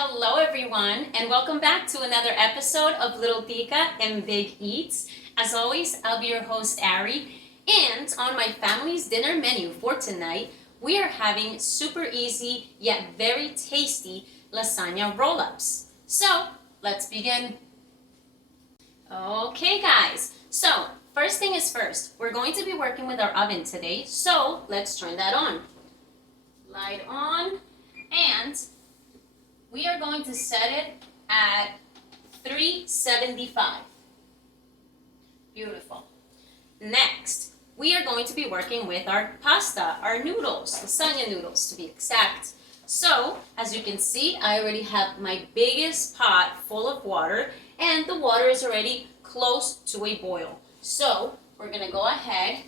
Hello everyone, and welcome back to another episode of Little Tica and Big Eats. As always, I'll be your host, Ari, and on my family's dinner menu for tonight, we are having super easy yet very tasty lasagna roll-ups. So, let's begin. Okay guys, so first thing is first, we're going to be working with our oven today, so let's turn that on. Light on, and we are going to set it at 375. Beautiful. Next, we are going to be working with our pasta, our noodles, lasagna noodles to be exact. So, as you can see, I already have my biggest pot full of water, and the water is already close to a boil. So, we're going to go ahead,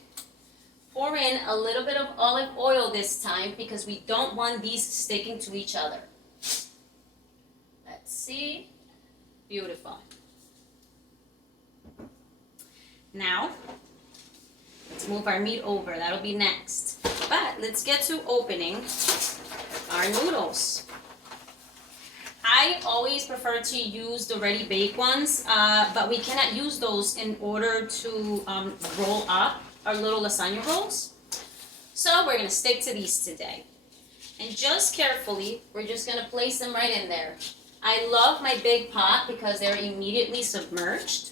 pour in a little bit of olive oil this time because we don't want these sticking to each other. See? Beautiful. Now, let's move our meat over. That'll be next. But let's get to opening our noodles. I always prefer to use the ready baked ones, but we cannot use those in order to roll up our little lasagna rolls. So we're going to stick to these today. And just carefully, we're just going to place them right in there. I love my big pot because they're immediately submerged.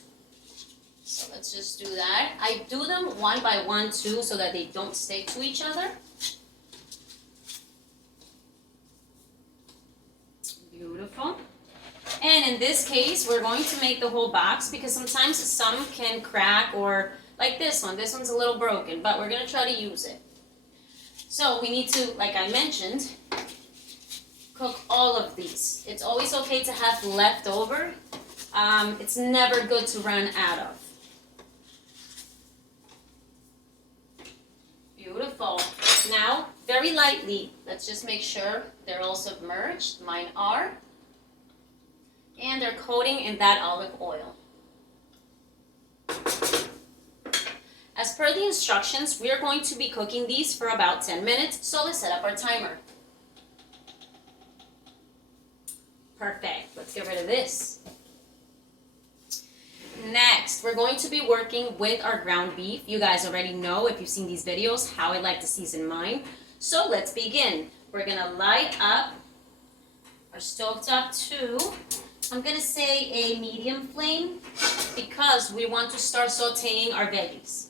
So let's just do that. I do them one by one too so that they don't stick to each other. Beautiful. And in this case, we're going to make the whole box because sometimes some can crack, or like this one. This one's a little broken, but we're going to try to use it. So we need to, like I mentioned, cook all of these. It's always okay to have leftover. It's never good to run out of. Beautiful. Now, very lightly, let's just make sure they're all submerged. Mine are. And they're coating in that olive oil. As per the instructions, we are going to be cooking these for about 10 minutes, so let's set up our timer. Perfect. Let's get rid of this. Next, we're going to be working with our ground beef. You guys already know, if you've seen these videos, how I like to season mine. So let's begin. We're going to light up our stovetop to, I'm going to say a medium flame because we want to start sauteing our veggies.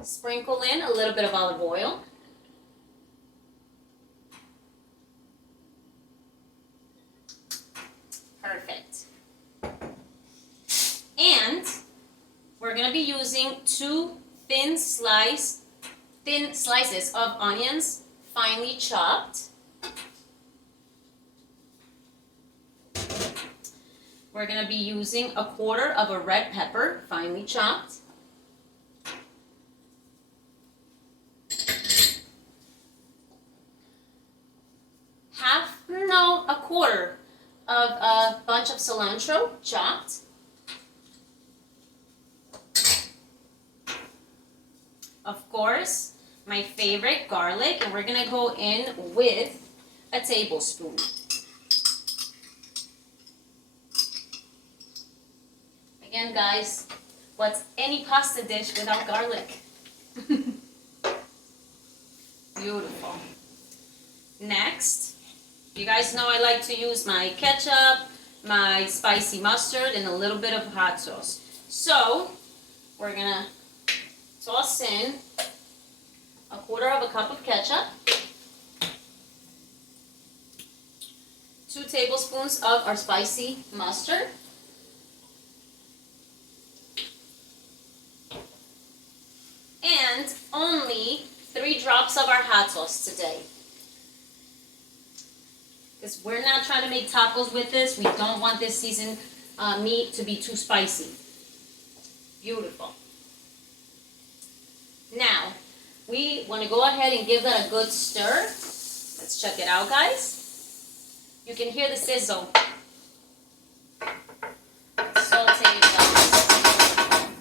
Sprinkle in a little bit of olive oil. Perfect. And we're going to be using two thin slices of onions, finely chopped. We're going to be using a quarter of a red pepper, finely chopped. A quarter of a bunch of cilantro, chopped. Of course, my favorite, garlic, and we're going to go in with a tablespoon. Again, guys, what's any pasta dish without garlic? Beautiful. Next, you guys know I like to use my ketchup, my spicy mustard, and a little bit of hot sauce. So, we're going to toss in a quarter of a cup of ketchup, 2 tablespoons of our spicy mustard, and only 3 drops of our hot sauce today. Because we're not trying to make tacos with this. We don't want this seasoned meat to be too spicy. Beautiful. Now, we want to go ahead and give that a good stir. Let's check it out, guys. You can hear the sizzle. Saute it down.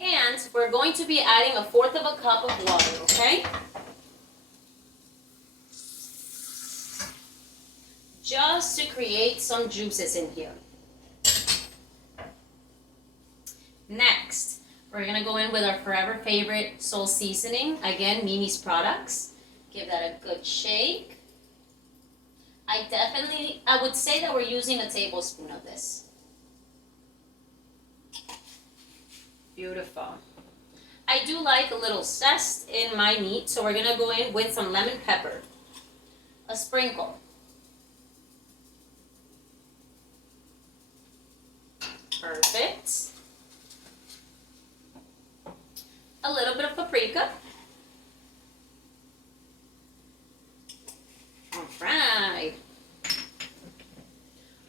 And we're going to be adding 1/4 of a cup of water, okay? just to create some juices in here. Next, we're gonna go in with our forever favorite salt seasoning. Again, Mimi's products. Give that a good shake. I would say that we're using a tablespoon of this. Beautiful. I do like a little zest in my meat, so we're gonna go in with some lemon pepper. A sprinkle. Perfect. A little bit of paprika. Alright.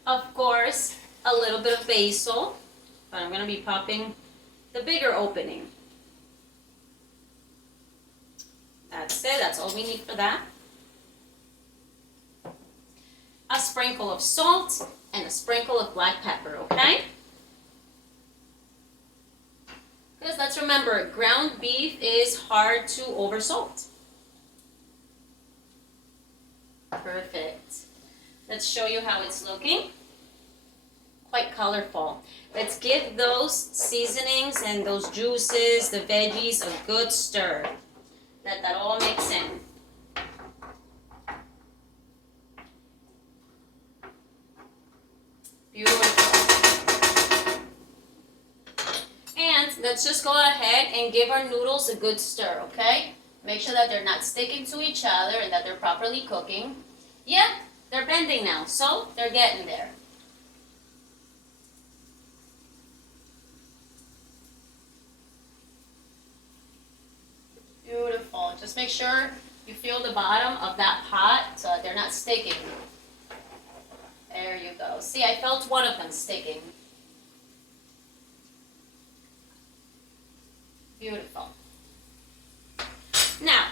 Of course, a little bit of basil, but I'm going to be popping the bigger opening. That's it, that's all we need for that. A sprinkle of salt and a sprinkle of black pepper, okay? Because let's remember, ground beef is hard to oversalt. Perfect. Let's show you how it's looking. Quite colorful. Let's give those seasonings and those juices, the veggies, a good stir. Let that all mix in. Beautiful. And let's just go ahead and give our noodles a good stir, okay? Make sure that they're not sticking to each other and that they're properly cooking. Yeah, they're bending now, so they're getting there. Beautiful. Just make sure you feel the bottom of that pot so that they're not sticking. There you go. See, I felt one of them sticking. Beautiful. Now,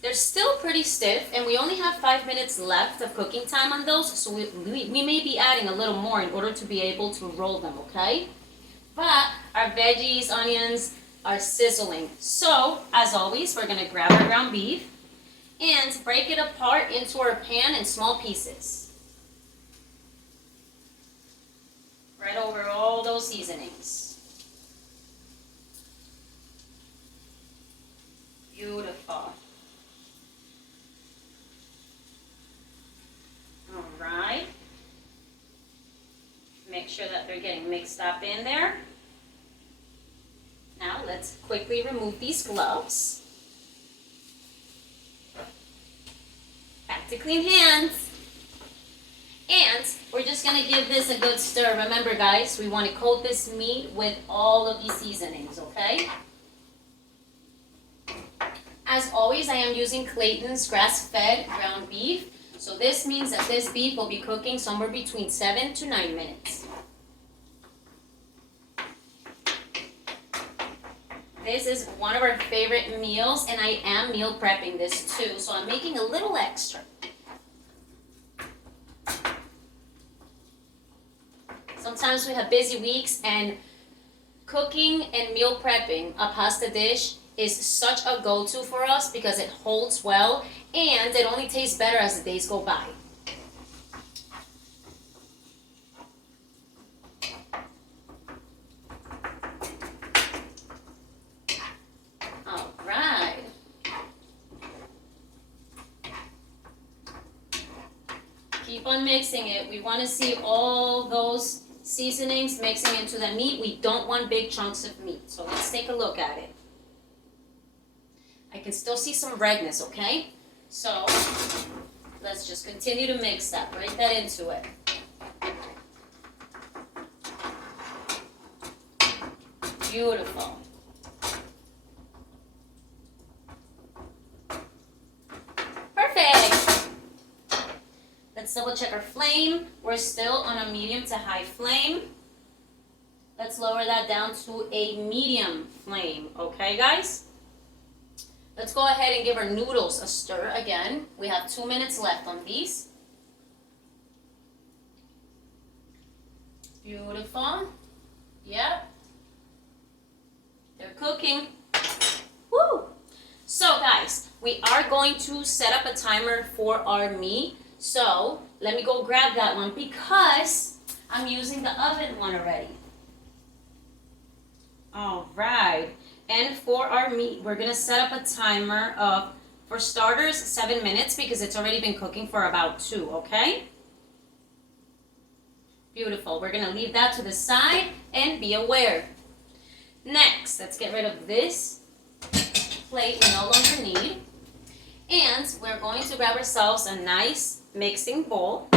they're still pretty stiff, and we only have 5 minutes left of cooking time on those, so we may be adding a little more in order to be able to roll them, okay? But our veggies, onions are sizzling. So, as always, we're going to grab our ground beef and break it apart into our pan in small pieces. Right over all those seasonings. Beautiful. All right. Make sure that they're getting mixed up in there. Now let's quickly remove these gloves. Back to clean hands. And we're just going to give this a good stir. Remember, guys, we want to coat this meat with all of these seasonings, okay? As always, I am using Clayton's grass-fed ground beef. So this means that this beef will be cooking somewhere between 7 to 9 minutes. This is one of our favorite meals, and I am meal prepping this too, so I'm making a little extra. Sometimes we have busy weeks, and cooking and meal prepping a pasta dish is such a go-to for us because it holds well and it only tastes better as the days go by. All right. Keep on mixing it. We want to see all those seasonings mixing into the meat. We don't want big chunks of meat. So let's take a look at it. I can still see some redness, okay? So let's just continue to mix that. Break that into it. Beautiful. Perfect. Let's double check our flame. We're still on a medium to high flame. Let's lower that down to a medium flame, okay, guys? Let's go ahead and give our noodles a stir again. We have 2 minutes left on these. Beautiful. Yep. They're cooking. Woo! So guys, we are going to set up a timer for our meat So let me go grab that one because I'm using the oven one already. All right. And for our meat, we're going to set up a timer of, for starters, 7 minutes because it's already been cooking for about 2, okay? Beautiful. We're going to leave that to the side and be aware. Next, let's get rid of this plate we no longer need. And we're going to grab ourselves a nice mixing bowl.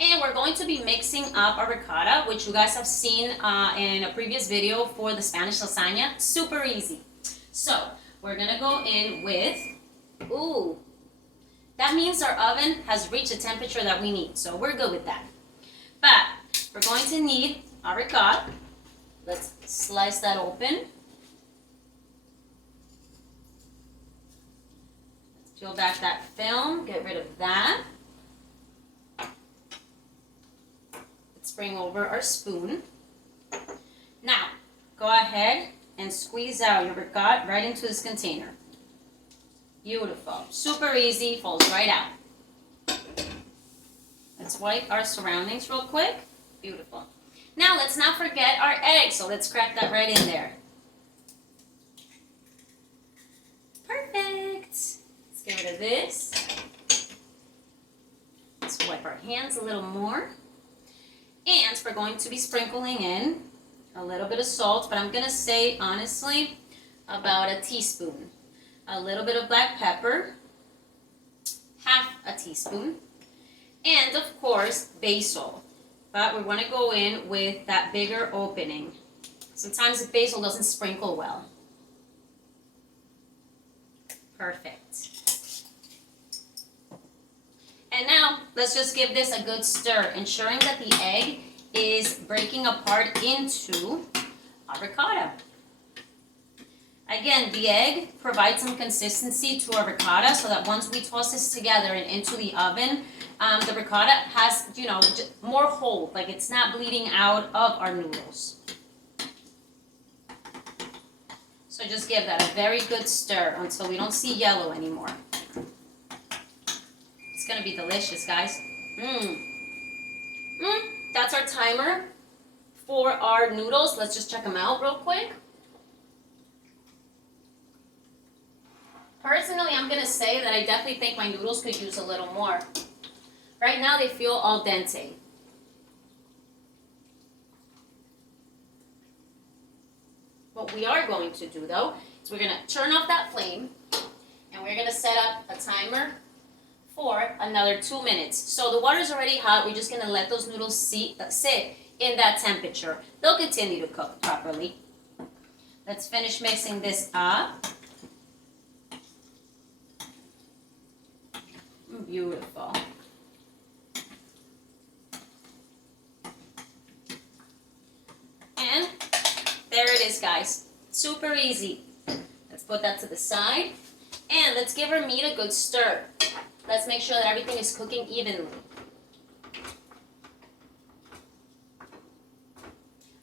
And we're going to be mixing up our ricotta, which you guys have seen in a previous video for the Spanish lasagna. Super easy. So we're going to go in with, ooh, that means our oven has reached the temperature that we need. So we're good with that. But we're going to need our ricotta. Let's slice that open. Let's peel back that film, get rid of that. Let's bring over our spoon. Now, go ahead and squeeze out your ricotta right into this container. Beautiful. Super easy, falls right out. Let's wipe our surroundings real quick. Beautiful. Now, let's not forget our egg, so let's crack that right in there. Perfect. Let's get rid of this. Let's wipe our hands a little more. And we're going to be sprinkling in a little bit of salt, but I'm going to say, honestly, about a teaspoon. A little bit of black pepper, half a teaspoon, and of course, basil. But we want to go in with that bigger opening. Sometimes the basil doesn't sprinkle well. Perfect. And now, let's just give this a good stir, ensuring that the egg is breaking apart into our ricotta. Again, the egg provides some consistency to our ricotta so that once we toss this together and into the oven, the ricotta has, more hold, like it's not bleeding out of our noodles. So just give that a very good stir until we don't see yellow anymore. It's gonna be delicious, guys. That's our timer for our noodles. Let's just check them out real quick. Personally, I'm gonna say that I definitely think my noodles could use a little more. Right now, they feel al dente. What we are going to do, though, is we're gonna turn off that flame, and we're gonna set up a timer for another 2 minutes. So the water's already hot. We're just gonna let those noodles sit in that temperature. They'll continue to cook properly. Let's finish mixing this up. Beautiful. And there it is, guys. Super easy. Let's put that to the side. And let's give our meat a good stir. Let's make sure that everything is cooking evenly.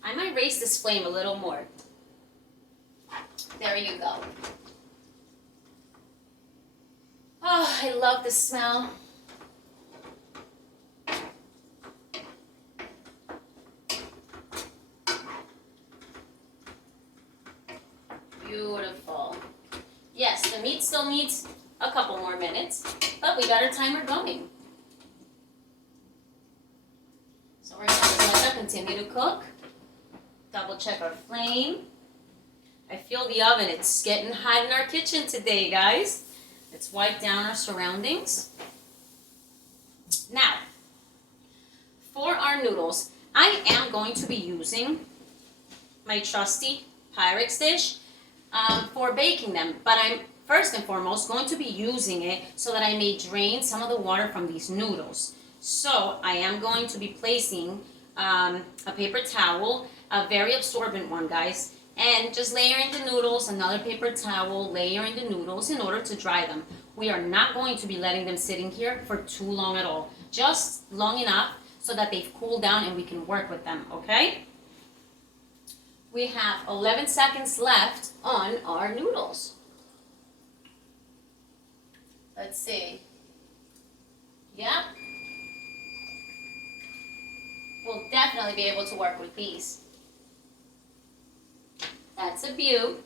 I might raise this flame a little more. There you go. Oh, I love the smell. Beautiful. Yes, the meat still needs a couple more minutes, but we got our timer going. So we're going to let that continue to cook. Double check our flame. I feel the oven, it's getting hot in our kitchen today, guys. Let's wipe down our surroundings. Now, for our noodles, I am going to be using my trusty Pyrex dish for baking them, but I'm first and foremost going to be using it so that I may drain some of the water from these noodles. So I am going to be placing a paper towel, a very absorbent one, guys, and just layering the noodles, another paper towel, layering the noodles in order to dry them. We are not going to be letting them sitting here for too long at all, just long enough so that they've cooled down and we can work with them, okay? We have 11 seconds left on our noodles. Let's see. Yeah, we'll definitely be able to work with these. That's a beaut.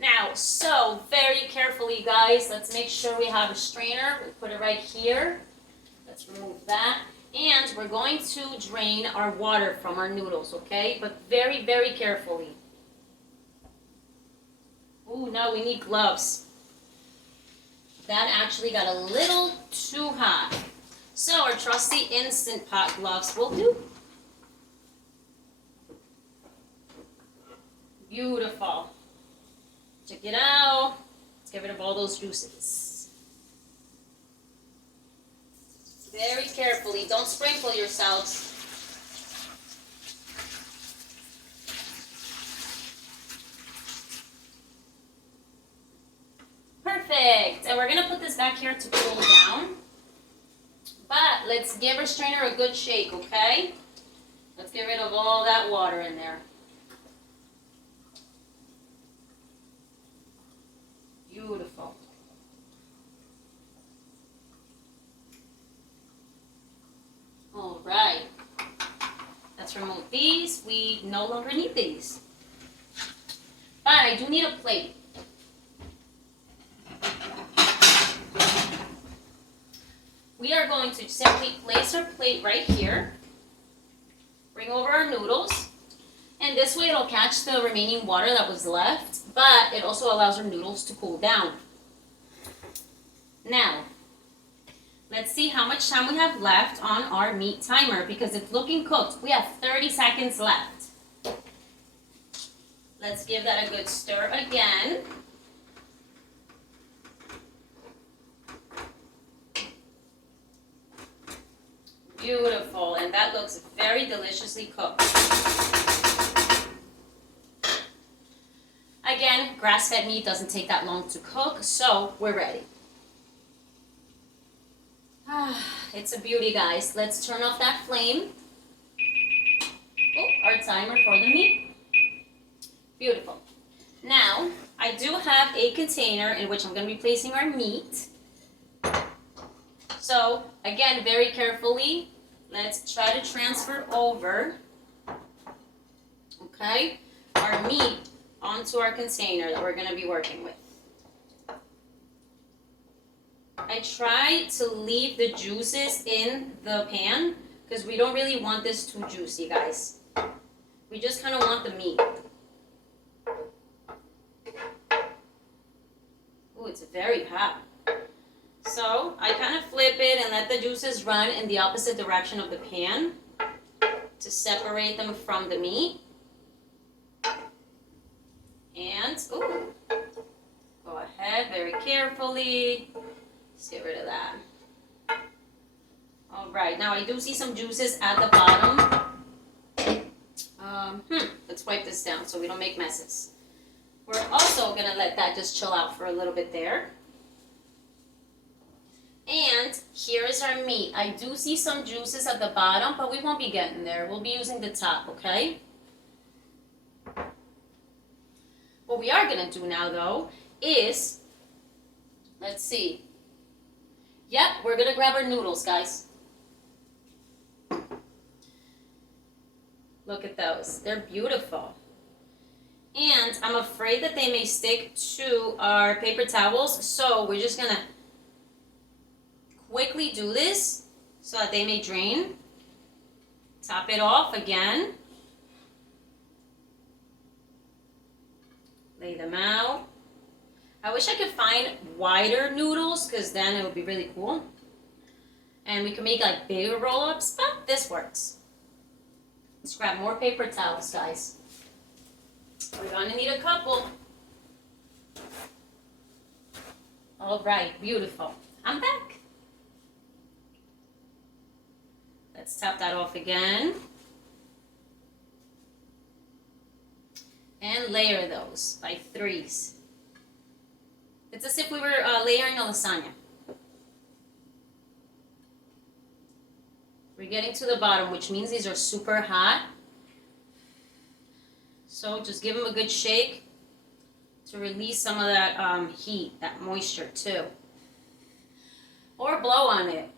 Now, so very carefully, guys, let's make sure we have a strainer. We put it right here. Let's remove that. And we're going to drain our water from our noodles, okay? But very, very carefully. Ooh, no, we need gloves. That actually got a little too hot. So our trusty Instant Pot gloves will do. Beautiful. Check it out. Let's get rid of all those juices. Very carefully. Don't sprinkle yourselves. Perfect. And we're going to put this back here to cool down. But let's give our strainer a good shake, okay? Let's get rid of all that water in there. Beautiful. All right. Let's remove these. We no longer need these. But I do need a plate. We are going to simply place our plate right here. Bring over our noodles. And this way it'll catch the remaining water that was left, but it also allows our noodles to cool down. Now, let's see how much time we have left on our meat timer because it's looking cooked. We have 30 seconds left. Let's give that a good stir again. Beautiful, and that looks very deliciously cooked. Again, grass-fed meat doesn't take that long to cook, so we're ready. It's a beauty, guys. Let's turn off that flame. Oh, our timer for the meat. Beautiful. Now, I do have a container in which I'm going to be placing our meat. So, again, very carefully, let's try to transfer over, okay, our meat onto our container that we're going to be working with. I try to leave the juices in the pan because we don't really want this too juicy, guys. We just kind of want the meat. Ooh, it's very hot. So I kind of flip it and let the juices run in the opposite direction of the pan to separate them from the meat. And, ooh, go ahead very carefully. Let's get rid of that. All right, now I do see some juices at the bottom. Let's wipe this down so we don't make messes. We're also gonna let that just chill out for a little bit there. And here is our meat. I do see some juices at the bottom, but we won't be getting there. We'll be using the top, okay? What we are gonna do now though is, let's see. Yep, we're gonna grab our noodles, guys. Look at those, they're beautiful. And I'm afraid that they may stick to our paper towels, so we're just gonna quickly do this so that they may drain. Top it off again. Lay them out. I wish I could find wider noodles because then it would be really cool. And we can make like bigger roll-ups, but this works. Let's grab more paper towels, guys. We're gonna need a couple. All right, beautiful. I'm back. Let's top that off again. And layer those by threes. It's as if we were layering a lasagna. We're getting to the bottom, which means these are super hot. So just give them a good shake to release some of that heat, that moisture too. Or blow on it.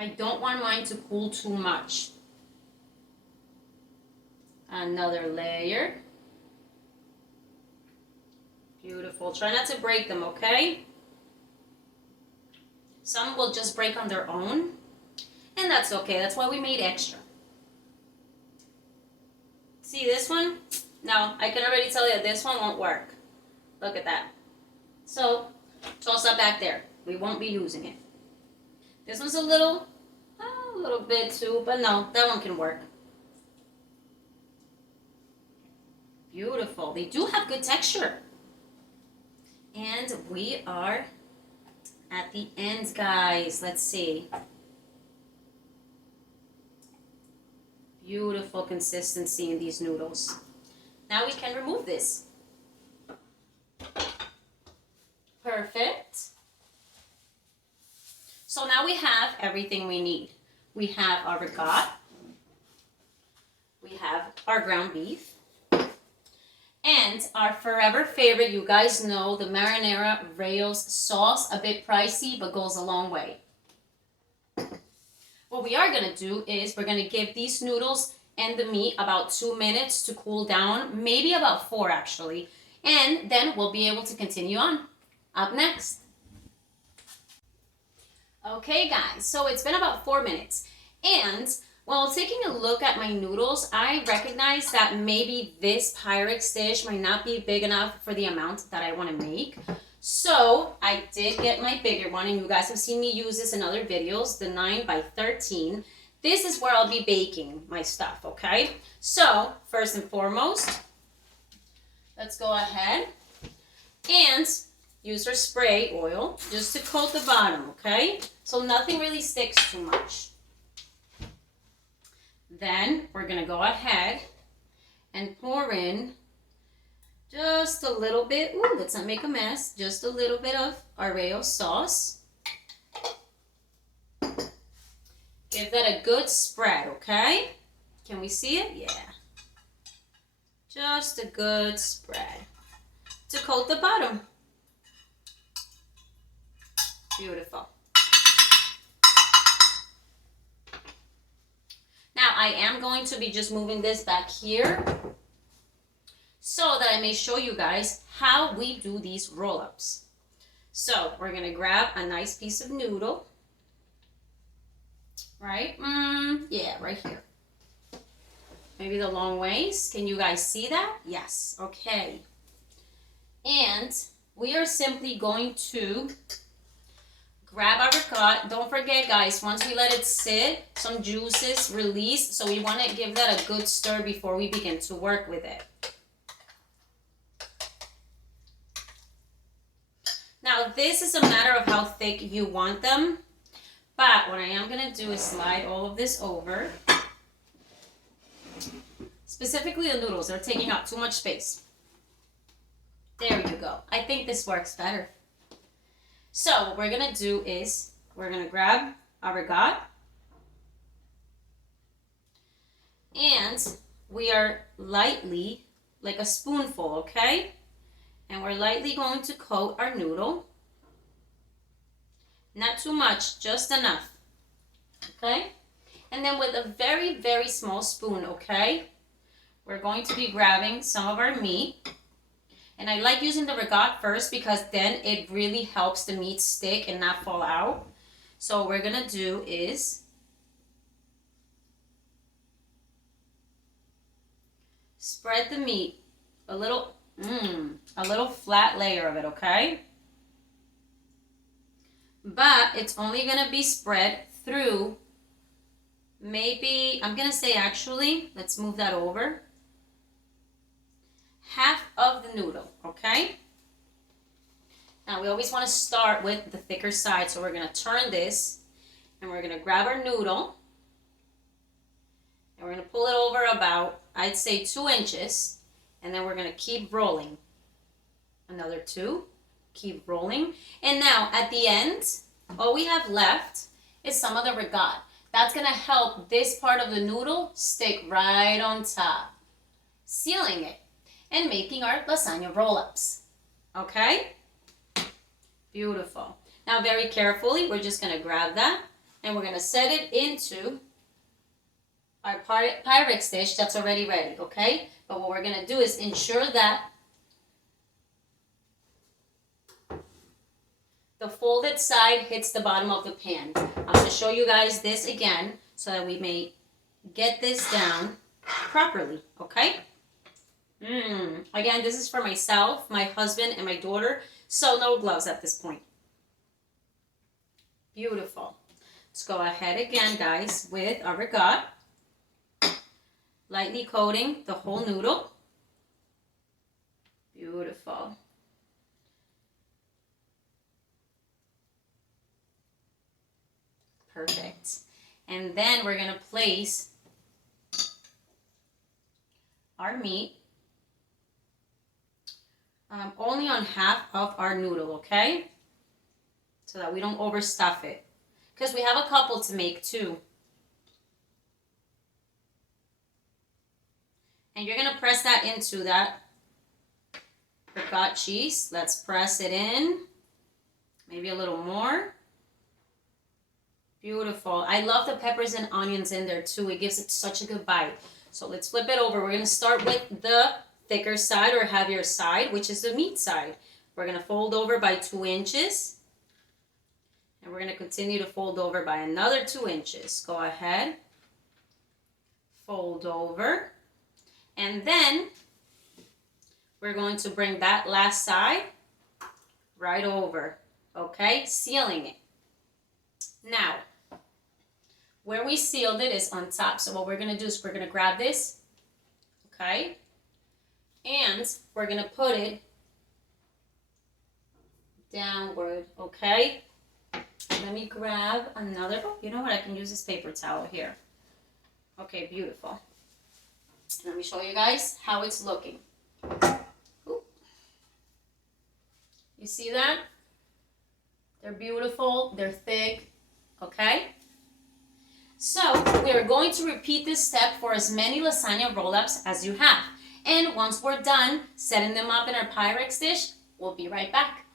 I don't want mine to cool too much. Another layer. Beautiful. Try not to break them, okay? Some will just break on their own, and that's okay. That's why we made extra. See this one? No, I can already tell you that this one won't work. Look at that. So, toss that back there. We won't be using it. This one's a little bit too, but no, that one can work. Beautiful. They do have good texture. And we are at the end, guys. Let's see. Beautiful consistency in these noodles. Now we can remove this. Perfect. So now we have everything we need. We have our ricotta. We have our ground beef. And our forever favorite, you guys know, the marinara Rails sauce. A bit pricey, but goes a long way. What we are going to do is we're going to give these noodles and the meat about 2 minutes to cool down. Maybe about 4, actually. And then we'll be able to continue on. Up next. Okay, guys. So it's been about 4 minutes. And while taking a look at my noodles, I recognize that maybe this Pyrex dish might not be big enough for the amount that I want to make. So I did get my bigger one, and you guys have seen me use this in other videos, the 9x13. This is where I'll be baking my stuff, okay? So first and foremost, let's go ahead and use our spray oil just to coat the bottom, okay? So nothing really sticks too much. Then we're going to go ahead and pour in just a little bit. Ooh, let's not make a mess. Just a little bit of our Rails sauce. Give that a good spread, okay? Can we see it? Yeah. Just a good spread to coat the bottom. Beautiful. Now I am going to be just moving this back here so that I may show you guys how we do these roll-ups. So we're going to grab a nice piece of noodle, right? Yeah, right here. Maybe the long ways. Can you guys see that? Yes. Okay. And we are simply going to grab our ricotta. Don't forget, guys, once we let it sit, some juices release. So we want to give that a good stir before we begin to work with it. Now, this is a matter of how thick you want them. But what I am going to do is slide all of this over. Specifically the noodles. They're taking up too much space. There you go. I think this works better. So what we're going to do is we're going to grab our ricotta. And we are lightly, like a spoonful, okay? And we're lightly going to coat our noodle. Not too much, just enough. Okay? And then with a very, very small spoon, okay? We're going to be grabbing some of our meat. And I like using the ricotta first because then it really helps the meat stick and not fall out. So what we're going to do is spread the meat a little flat layer of it, okay? But it's only going to be spread through maybe, I'm going to say actually, let's move that over. Half of the noodle, okay? Now we always want to start with the thicker side, so we're going to turn this and we're going to grab our noodle and we're going to pull it over about, I'd say 2 inches, and then we're going to keep rolling. Another 2, keep rolling. And now at the end, all we have left is some of the ricotta. That's going to help this part of the noodle stick right on top, sealing it and making our lasagna roll-ups. Okay? Beautiful. Now very carefully, we're just going to grab that And we're going to set it into our Pyrex dish that's already ready, okay? But what we're going to do is ensure that the folded side hits the bottom of the pan. I'm going to show you guys this again so that we may get this down properly, okay? Again, this is for myself, my husband, and my daughter, so no gloves at this point. Beautiful. Let's go ahead again, guys, with our ricotta. Lightly coating the whole noodle. Beautiful. Perfect. And then we're going to place our meat only on half of our noodle, okay? So that we don't overstuff it. Because we have a couple to make too. And you're going to press that into that ricotta cheese. Let's press it in. Maybe a little more. Beautiful. I love the peppers and onions in there too. It gives it such a good bite. So let's flip it over. We're going to start with the thicker side or heavier side, which is the meat side. We're going to fold over by 2 inches. And we're going to continue to fold over by another 2 inches. Go ahead. Fold over. And then we're going to bring that last side right over. Okay? Sealing it. Now, where we sealed it is on top. So what we're going to do is we're going to grab this. Okay? And we're going to put it downward. Okay? Let me grab another. Oh, you know what? I can use this paper towel here. Okay, beautiful. Let me show you guys how it's looking. Ooh. You see that? They're beautiful. They're thick. Okay? So, we are going to repeat this step for as many lasagna roll-ups as you have. And once we're done setting them up in our Pyrex dish, we'll be right back.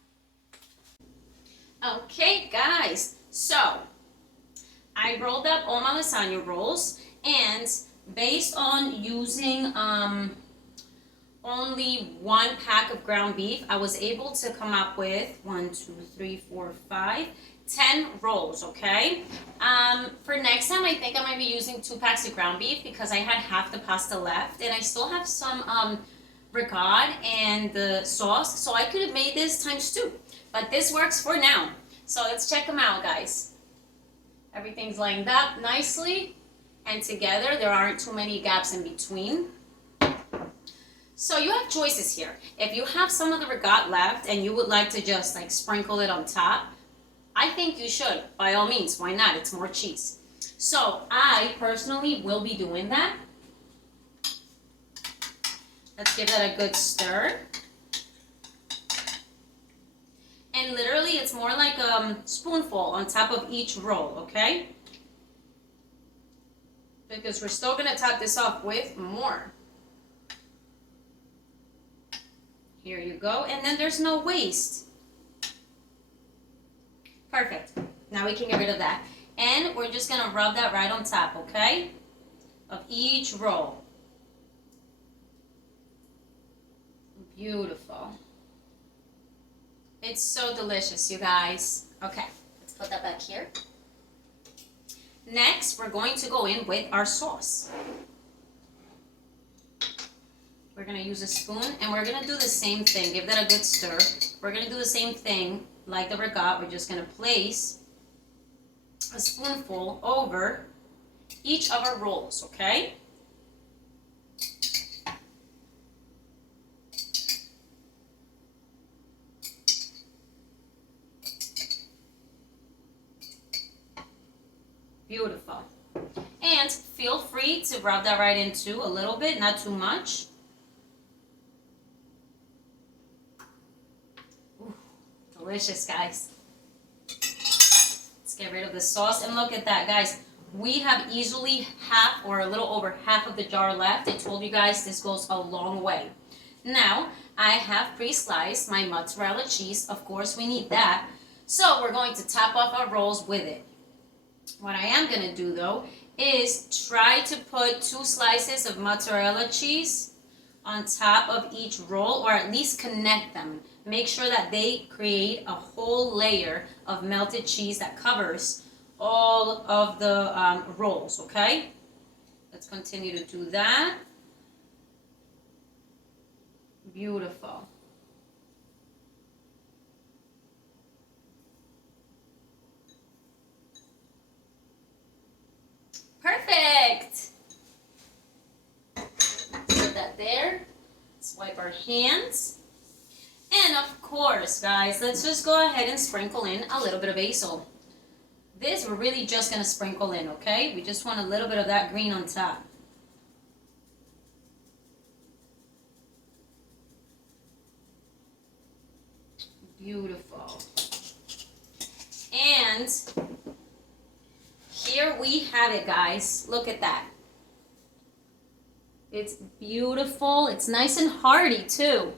Okay, guys. So, I rolled up all my lasagna rolls, and based on using only 1 pack of ground beef, I was able to come up with 1, 2, 3, 4, 5, 10 rolls, okay? For next time, I think I might be using 2 packs of ground beef because I had half the pasta left, and I still have some ricotta and the sauce, so I could have made this times 2. But this works for now. So let's check them out, guys. Everything's lined up nicely and together. There aren't too many gaps in between. So you have choices here. If you have some of the ricotta left and you would like to just like sprinkle it on top, I think you should. By all means, why not? It's more cheese. So I personally will be doing that. Let's give that a good stir. And literally, it's more like a spoonful on top of each roll, okay? Because we're still going to top this off with more. Here you go. And then there's no waste. Perfect. Now we can get rid of that. And we're just going to rub that right on top, okay? Of each roll. Beautiful. It's so delicious, you guys. Okay, let's put that back here. Next, we're going to go in with our sauce. We're going to use a spoon, and we're going to do the same thing. Give that a good stir. We're going to do the same thing like the ricotta. We're just going to place a spoonful over each of our rolls, okay? Beautiful. And feel free to rub that right into a little bit, not too much. Ooh, delicious, guys. Let's get rid of the sauce. And look at that, guys. We have easily half or a little over half of the jar left. I told you guys this goes a long way. Now, I have pre-sliced my mozzarella cheese. Of course, we need that. So we're going to top off our rolls with it. What I am gonna do though is try to put 2 slices of mozzarella cheese on top of each roll, or at least connect them. Make sure that they create a whole layer of melted cheese that covers all of the rolls, okay? Let's continue to do that. Beautiful. Perfect. Put that there. Let's wipe our hands. And of course, guys, let's just go ahead and sprinkle in a little bit of basil. This we're really just going to sprinkle in, okay? We just want a little bit of that green on top. Beautiful. And here we have it, guys. Look at that. It's beautiful. It's nice and hearty too.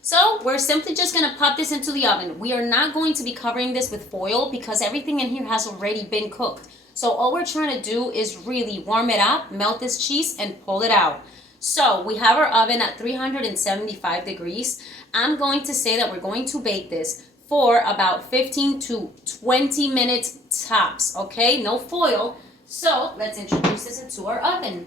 So we're simply just going to pop this into the oven. We are not going to be covering this with foil because everything in here has already been cooked. So all we're trying to do is really warm it up, melt this cheese, and pull it out. So we have our oven at 375 degrees. I'm going to say that we're going to bake this for about 15 to 20 minutes tops, okay? No foil. So let's introduce this into our oven.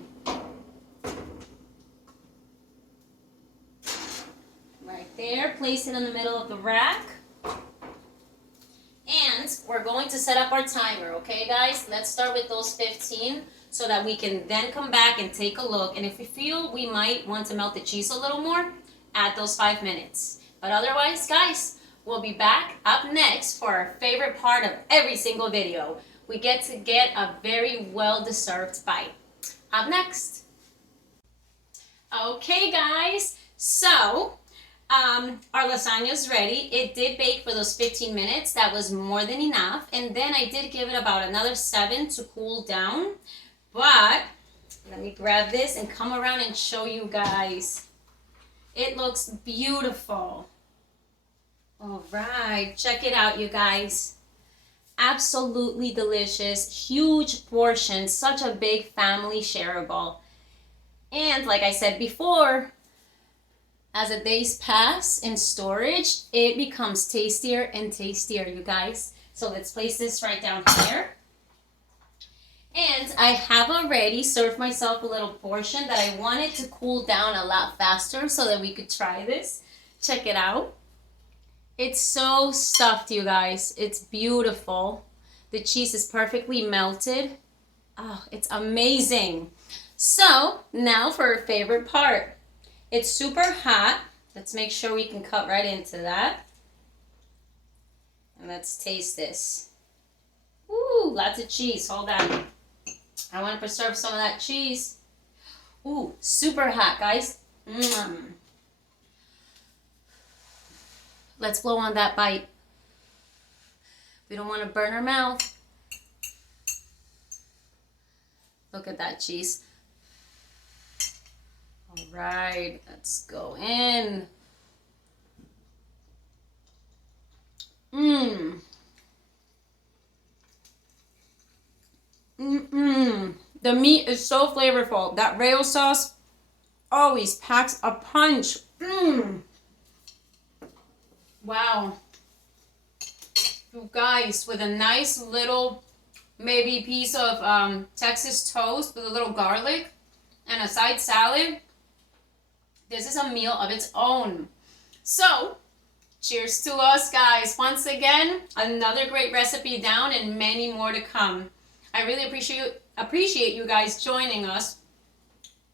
Right there, place it in the middle of the rack. And we're going to set up our timer, okay guys? Let's start with those 15 so that we can then come back and take a look. And if we feel we might want to melt the cheese a little more, add those 5 minutes. But otherwise, guys, we'll be back up next for our favorite part of every single video. We get to get a very well-deserved bite. Up next. Okay, guys, so our lasagna is ready. It did bake for those 15 minutes. That was more than enough. And then I did give it about another 7 to cool down. But let me grab this and come around and show you guys. It looks beautiful. All right, check it out, you guys. Absolutely delicious, huge portion, such a big family shareable. And like I said before, as the days pass in storage, it becomes tastier and tastier, you guys. So let's place this right down here. And I have already served myself a little portion that I wanted to cool down a lot faster so that we could try this. Check it out. It's so stuffed, you guys. It's beautiful. The cheese is perfectly melted. Oh, it's amazing. So now for our favorite part. It's super hot. Let's make sure we can cut right into that. And let's taste this. Ooh, lots of cheese. Hold on. I want to preserve some of that cheese. Ooh, super hot, guys. Let's blow on that bite. We don't want to burn our mouth. Look at that cheese. All right, let's go in. The meat is so flavorful. That rail sauce always packs a punch. Wow. You guys, with a nice little maybe piece of Texas toast with a little garlic and a side salad, this is a meal of its own. So, cheers to us, guys. Once again, another great recipe down and many more to come. I really appreciate you guys joining us.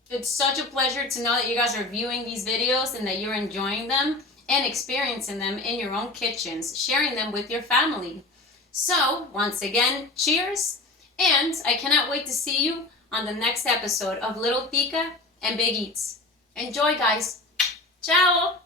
It's such a pleasure to know that you guys are viewing these videos and that you're enjoying them and experiencing them in your own kitchens, sharing them with your family. So, once again, cheers, and I cannot wait to see you on the next episode of Little Tica and Big Eats. Enjoy, guys. Ciao!